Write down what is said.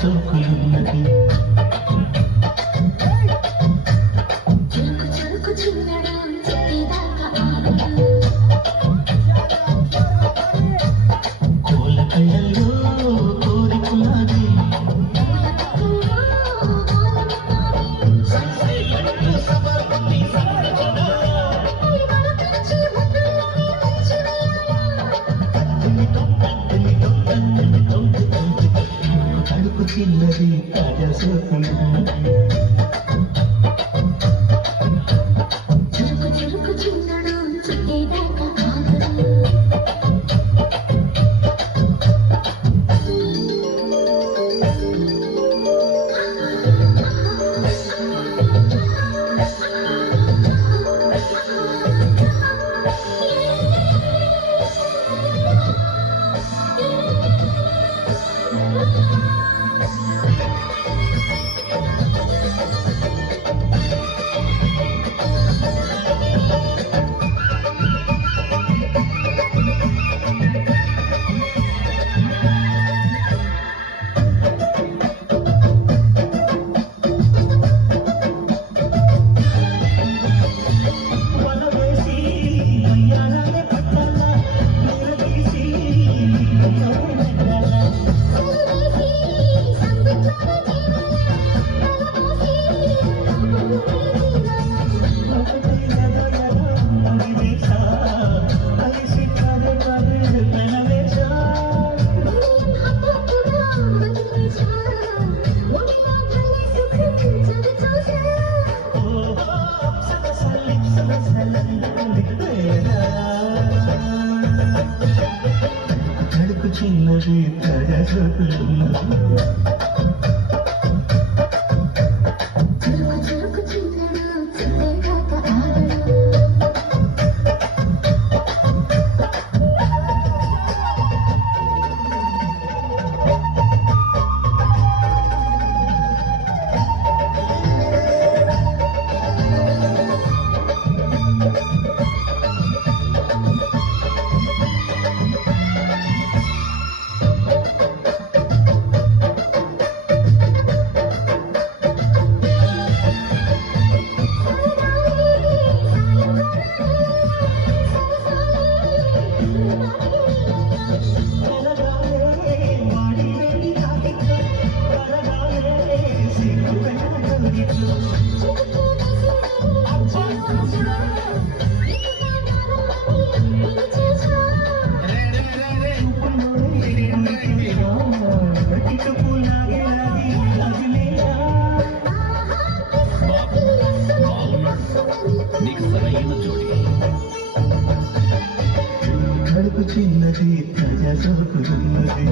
so good. சில்லறை கட சொல் చిన్న చిన్న చిన్నది ప్రజా సరుకున్నది